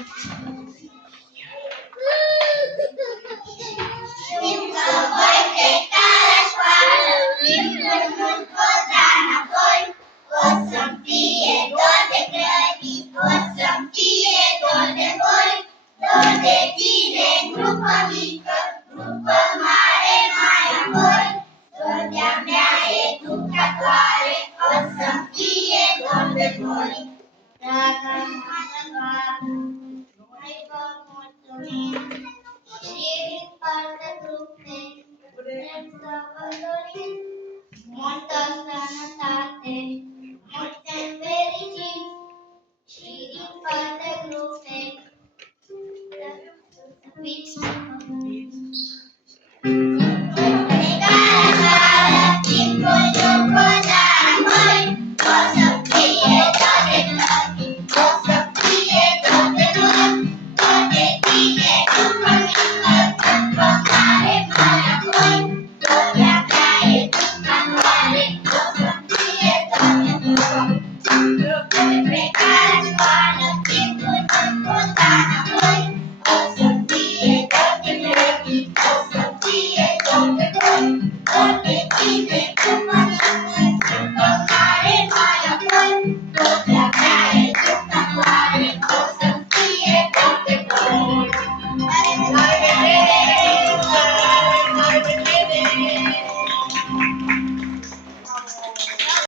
Știu că voi pleca la școală, timpul mult poza înapoi. O să-mi fie dor de grădini, o să-mi fie dor de voi. Dor de tine, grupă mică, grupă mare mai apoi. Dor de-a mea educatoare, o să-mi fie dor de voi. Dragă Moldova, noi vă mulțumim și din partea grupei vrem să vă dorim multă sănătate, multe fericiri și din partea grupei să fiți timpul nu pot da înapoi. O să-mi fie dor de grădini, o să-mi fie dor de noi. Dor de tine, grupă mică, grupă mare mai apoi. Dor de-a mea educatoare, o să-mi fie dor de noi. Voi pleca la școală,